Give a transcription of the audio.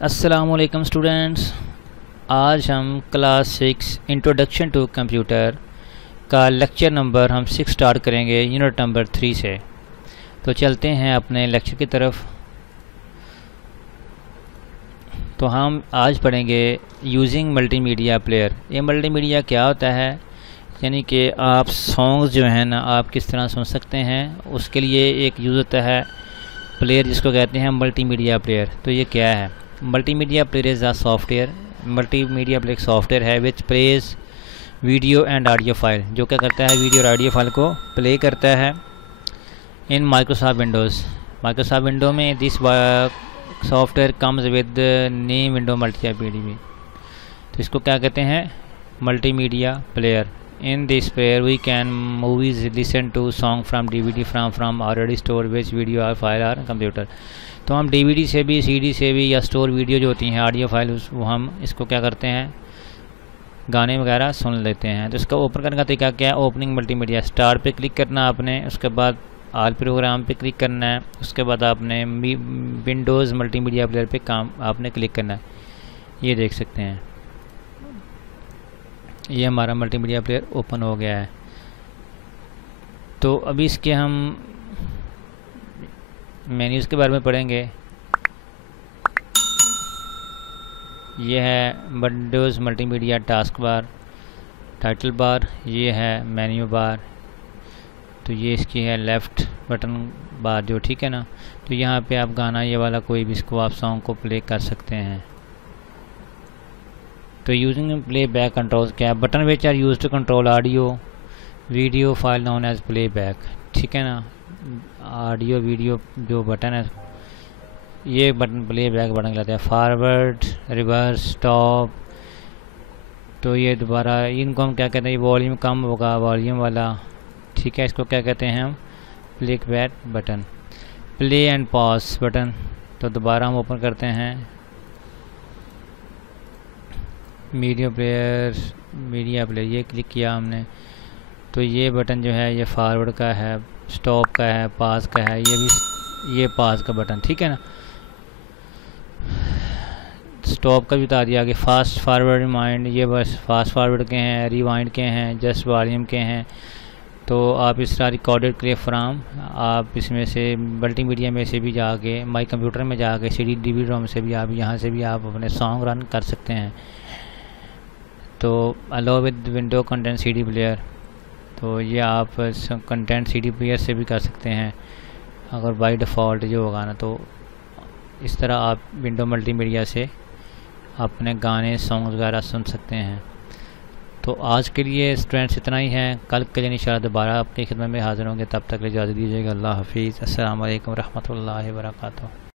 अस्सलामुअलैकुम स्टूडेंट्स। आज हम क्लास 6 इंट्रोडक्शन टू कंप्यूटर का लेक्चर नंबर हम 6 स्टार्ट करेंगे यूनिट नंबर 3 से। तो चलते हैं अपने लेक्चर की तरफ। तो हम आज पढ़ेंगे यूजिंग मल्टीमीडिया प्लेयर। ये मल्टीमीडिया क्या होता है, यानी कि आप सॉन्ग्स जो हैं ना आप किस तरह सुन सकते हैं, उसके लिए एक यूज़ होता है प्लेयर जिसको कहते हैं मल्टीमीडिया प्लेयर। तो ये क्या है? Multimedia player is a software. Multimedia player एक सॉफ्टवेयर है विच pledge video and audio file, जो क्या करता है वीडियो और ऑडियो फाइल को प्ले करता है इन माइक्रोसॉफ्ट विंडो में। This software comes with name window multimedia. तो इसको क्या कहते हैं? Multimedia player. In this player we can movies listen to song from DVD from already store which video और फाइल आर कंप्यूटर। तो हम DVD से भी, CD से भी, या स्टोर वीडियो जो होती हैं ऑडियो फाइल, वो हम इसको क्या करते हैं गाने वगैरह सुन लेते हैं। तो इसका ओपन करने का तरीका क्या है? ओपनिंग मल्टीमीडिया, स्टार्ट पे क्लिक करना आपने, उसके बाद ऑल प्रोग्राम पे क्लिक करना है, उसके बाद आपने विंडोज़ मल्टीमीडिया प्लेयर पे काम आपने क्लिक करना है। ये देख सकते हैं ये हमारा मल्टीमीडिया प्लेयर ओपन हो गया है। तो अभी इसके हम मेन्यूज़ के बारे में पढ़ेंगे। ये है Windows multimedia task bar, title bar, ये है मेन्यू बार। तो ये इसकी है लेफ़्ट बटन बार जो, ठीक है ना। तो यहाँ पे आप गाना ये वाला कोई भी इसको आप सॉन्ग को प्ले कर सकते हैं। तो यूजिंग प्ले बैक कंट्रोल्स क्या है? Button which are use to control audio video file known as play back, ठीक है ना। ऑडियो वीडियो जो बटन है ये बटन प्ले बैक बटन कहलाता है। Forward, reverse, stop. तो ये दोबारा इनको हम क्या कहते हैं? वॉल्यूम कम होगा वॉल्यूम वाला, ठीक है। इसको क्या कहते हैं हम? Play back button. Play and pause button. तो दोबारा हम ओपन करते हैं मीडिया प्लेयर, ये क्लिक किया हमने। तो ये बटन जो है ये फॉरवर्ड का है, स्टॉप का है, पास का है, ये भी ये पास का बटन, ठीक है ना। स्टॉप का भी बता दिया आगे। फास्ट फॉरवर्ड, रिमाइंड, ये बस फास्ट फॉरवर्ड के हैं, रिवाइंड के हैं, जस्ट वॉल्यूम के हैं। तो आप इस तरह रिकॉर्डेड क्लिप फ्राम, आप इसमें से मल्टीमीडिया में से भी जाके माई कंप्यूटर में जाके CD DVD रोम से भी आप यहाँ से भी आप अपने सॉन्ग रन कर सकते हैं। तो अलो with window content CD player, तो ये आप कंटेंट CD प्लेयर से भी कर सकते हैं अगर बाय डिफ़ॉल्ट जो होगा ना। तो इस तरह आप विंडो मल्टीमीडिया से अपने गाने सॉन्ग वगैरह सुन सकते हैं। तो आज के लिए स्टूडेंट्स इतना ही है। कल के लिए इंशाअल्लाह दोबारा आपकी खिदमत में हाज़िर होंगे। तब तक इजाज़त दीजिएगा। अल्लाह हाफिज़। अस्सलामु अलैकुम रहमतुल्लाहि व बरकातुहू।